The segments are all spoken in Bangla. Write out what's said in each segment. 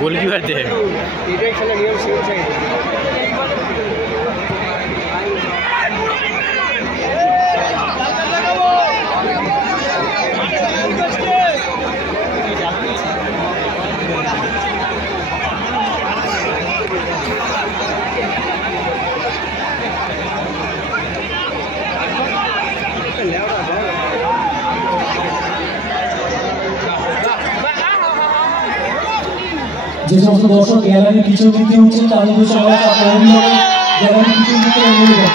गोलकीपर थे যে সমস্ত দর্শক গ্যালারি পিছন দিকে উঠছেন তাদের সবাই গ্যালারি পিছন দিকে এগিয়ে যান।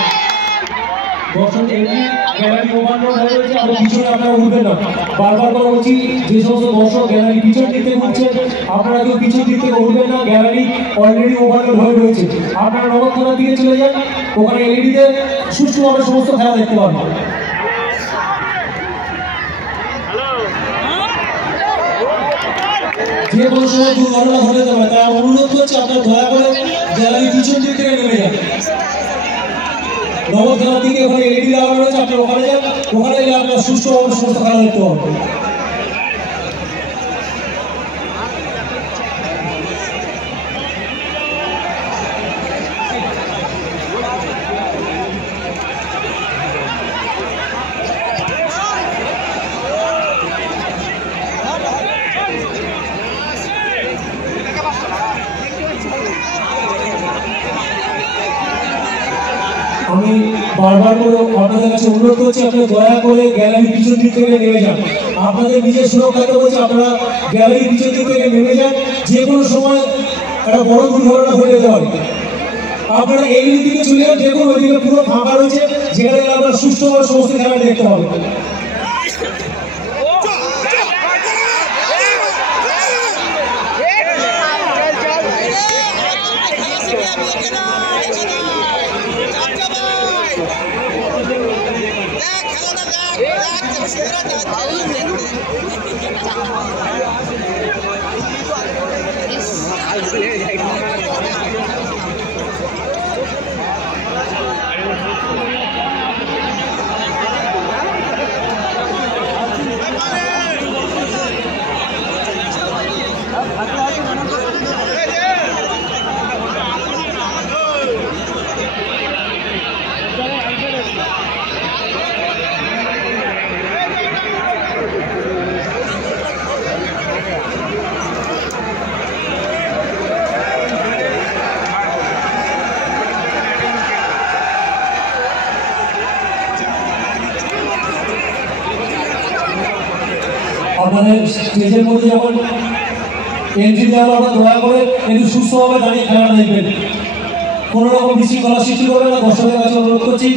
দর্শক এমনি গ্যালারি ওভারলোড হয়ে রয়েছে, আরো পিছনে আপনারা উঠবেন না। বারবার করে বলছি, যে সমস্ত দর্শক গ্যালারি পিছন দিক থেকে উঠছেন আপনারা কেউ পিছন দিক থেকে উঠবেন না, গ্যালারি অলরেডি ওভারলোড হয়ে রয়েছে। আপনারা নগরখানার দিকে চলে যান, ওখানে এলইডিতে সুষ্ঠুভাবে সমস্ত খেলা দেখতে পাবেন। যে কোনো সময় দুর্ঘটনা ঘটে যাবে, তাই অনুরোধ করছি আপনারা দয়া করে গ্যালারি পিছন দিক থেকে নেমে যান। নগরখানার দিকে ওখানে এলইডি লাগানো রয়েছে, আপনারা ওখানে যান, ওখানে গেলে আপনারা সুষ্ঠুভাবে সমস্ত খেলা দেখতে পাবেন। আমি বারবার করে আপনাদের কাছে অনুরোধ করছি, আপনারা দয়া করে গ্যালারি পিছন দিক থেকে নেমে যান। আপনাদের নিজের সুরক্ষাতে বলছি, আপনারা গ্যালারি পিছন দিক থেকে নেমে যান। যে কোনো সময় একটা বড় দুর্ঘটনা ঘটে যেতে পারে। আপনারা এই দিকে চলে যান, দেখুন ওইদিকে পুরো ফাঁকা রয়েছে, যেখানে আপনারা সুষ্ঠুভাবে সমস্ত খেলা দেখতে পাবেন। আপনাদের স্টেজের মধ্যে যখন এন্ট্রি দেওয়া হবে, দয়া করে একটু সুস্থভাবে দাঁড়িয়ে খেলাটা দেখবেন। কোনো রকম বিশৃঙ্খলা সৃষ্টি করবে না, দর্শকের কাছে অনুরোধ করছি।